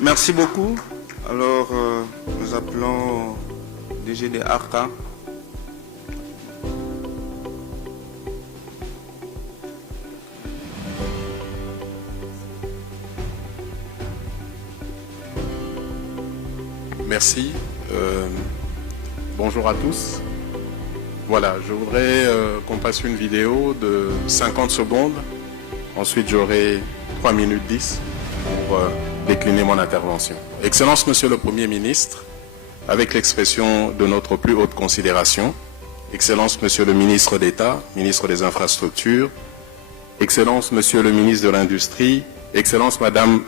merci beaucoup. Alors, nous appelons DGD ARCA. Merci. Bonjour à tous. Voilà, je voudrais qu'on passe une vidéo de 50 secondes. Ensuite, j'aurai 3 minutes 10 pour décliner mon intervention. Excellence, Monsieur le Premier ministre, avec l'expression de notre plus haute considération, Excellence, Monsieur le ministre d'État, ministre des Infrastructures, Excellence, Monsieur le ministre de l'Industrie, Excellence, Madame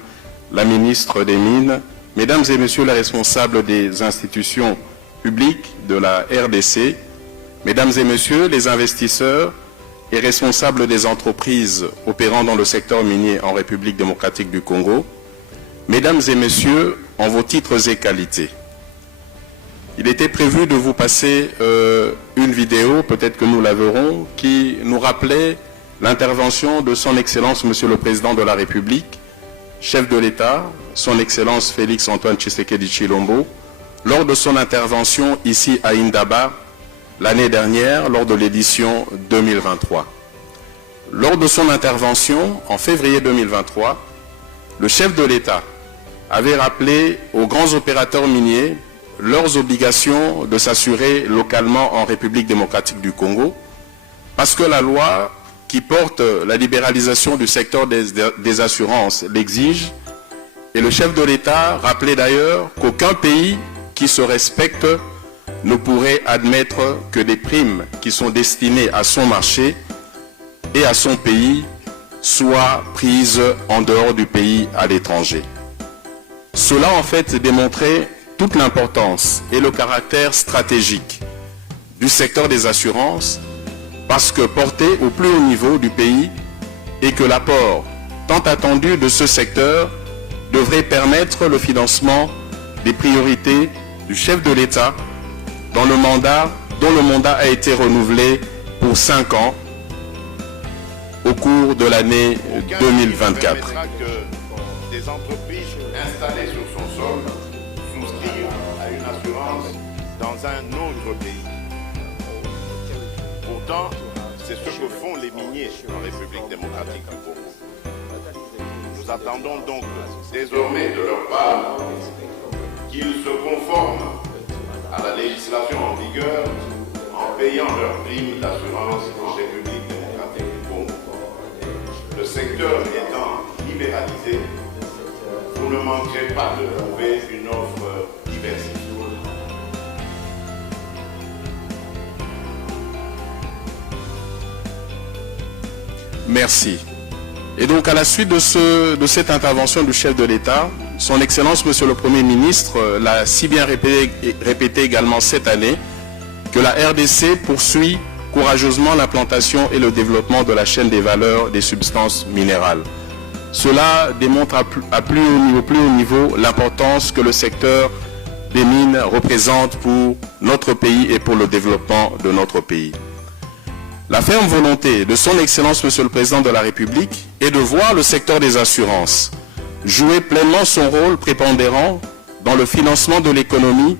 la ministre des Mines, Mesdames et Messieurs les responsables des institutions publiques de la RDC, Mesdames et Messieurs les investisseurs et responsables des entreprises opérant dans le secteur minier en République démocratique du Congo, Mesdames et Messieurs, en vos titres et qualités. Il était prévu de vous passer une vidéo, peut-être que nous la verrons, qui nous rappelait l'intervention de son Excellence Monsieur le Président de la République, chef de l'État, son Excellence Félix-Antoine Tshisekedi Tshilombo, lors de son intervention ici à Indaba, l'année dernière, lors de l'édition 2023. Lors de son intervention, en février 2023, le chef de l'État avait rappelé aux grands opérateurs miniers leurs obligations de s'assurer localement en République démocratique du Congo, parce que la loi qui porte la libéralisation du secteur des assurances l'exige, et le chef de l'État rappelait d'ailleurs qu'aucun pays qui se respecte ne pourrait admettre que des primes qui sont destinées à son marché et à son pays soient prises en dehors du pays à l'étranger. Cela en fait démontrait toute l'importance et le caractère stratégique du secteur des assurances, parce que porté au plus haut niveau du pays et que l'apport tant attendu de ce secteur devrait permettre le financement des priorités du chef de l'État dont le mandat a été renouvelé pour 5 ans au cours de l'année 2024. Que des entreprises installées sur son sol souscrivent à une assurance dans un autre pays. Pourtant, c'est ce que font les miniers en République démocratique du Congo. Nous attendons donc désormais de leur part qu'ils se conforment à la législation en vigueur en payant leurs primes d'assurance en République démocratique du Congo. Le secteur étant libéralisé, vous ne manquerez pas de trouver une offre diversifiée. Merci. Et donc à la suite de cette intervention du chef de l'État, son Excellence Monsieur le Premier ministre l'a si bien répété également cette année que la RDC poursuit courageusement l'implantation et le développement de la chaîne des valeurs des substances minérales. Cela démontre au plus haut niveau l'importance que le secteur des mines représente pour notre pays et pour le développement de notre pays. La ferme volonté de son Excellence Monsieur le Président de la République est de voir le secteur des assurances jouer pleinement son rôle prépondérant dans le financement de l'économie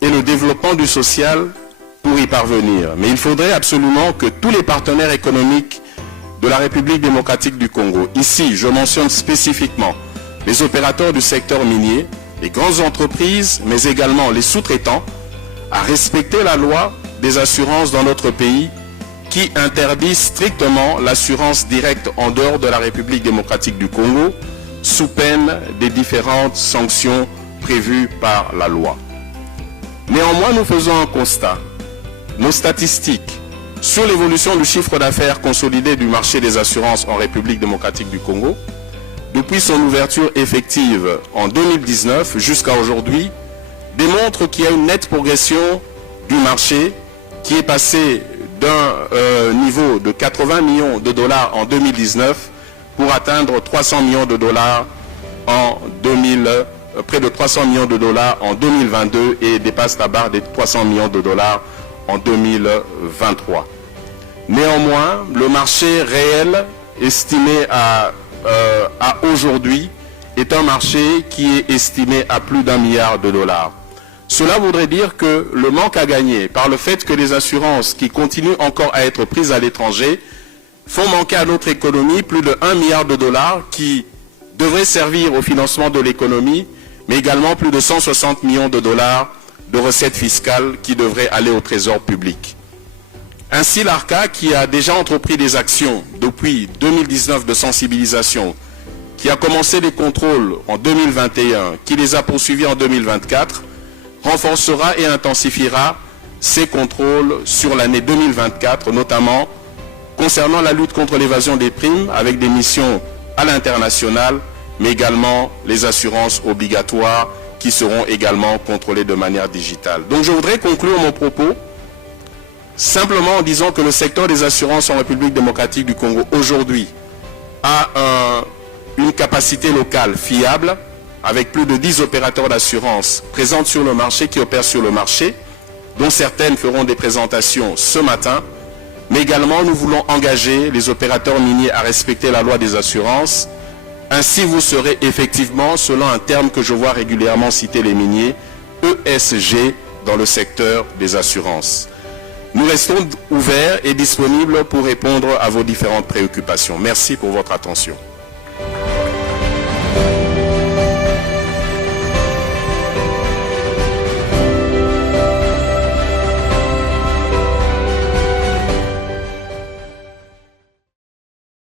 et le développement du social pour y parvenir. Mais il faudrait absolument que tous les partenaires économiques de la République démocratique du Congo, ici je mentionne spécifiquement les opérateurs du secteur minier, les grandes entreprises, mais également les sous-traitants, à respecter la loi des assurances dans notre pays qui interdit strictement l'assurance directe en dehors de la République démocratique du Congo, sous peine des différentes sanctions prévues par la loi. Néanmoins, nous faisons un constat. Nos statistiques sur l'évolution du chiffre d'affaires consolidé du marché des assurances en République démocratique du Congo, depuis son ouverture effective en 2019 jusqu'à aujourd'hui, démontrent qu'il y a une nette progression du marché qui est passé d'un niveau de 80 millions de dollars en 2019 pour atteindre 300 millions de dollars en près de 300 millions de dollars en 2022 et dépasse la barre des 300 millions de dollars en 2023. Néanmoins, le marché réel estimé à aujourd'hui est un marché qui est estimé à plus d'1 milliard de dollars. Cela voudrait dire que le manque à gagner par le fait que les assurances qui continuent encore à être prises à l'étranger font manquer à notre économie plus de 1 milliard de dollars qui devraient servir au financement de l'économie, mais également plus de 160 millions de dollars de recettes fiscales qui devraient aller au trésor public. Ainsi, l'ARCA, qui a déjà entrepris des actions depuis 2019 de sensibilisation, qui a commencé les contrôles en 2021, qui les a poursuivis en 2024, renforcera et intensifiera ces contrôles sur l'année 2024, notamment concernant la lutte contre l'évasion des primes avec des missions à l'international, mais également les assurances obligatoires qui seront également contrôlées de manière digitale. Donc je voudrais conclure mon propos simplement en disant que le secteur des assurances en République démocratique du Congo aujourd'hui a une capacité locale fiable avec plus de 10 opérateurs d'assurance présents sur le marché, qui opèrent sur le marché, dont certaines feront des présentations ce matin. Mais également, nous voulons engager les opérateurs miniers à respecter la loi des assurances. Ainsi, vous serez effectivement, selon un terme que je vois régulièrement citer les miniers, ESG dans le secteur des assurances. Nous restons ouverts et disponibles pour répondre à vos différentes préoccupations. Merci pour votre attention.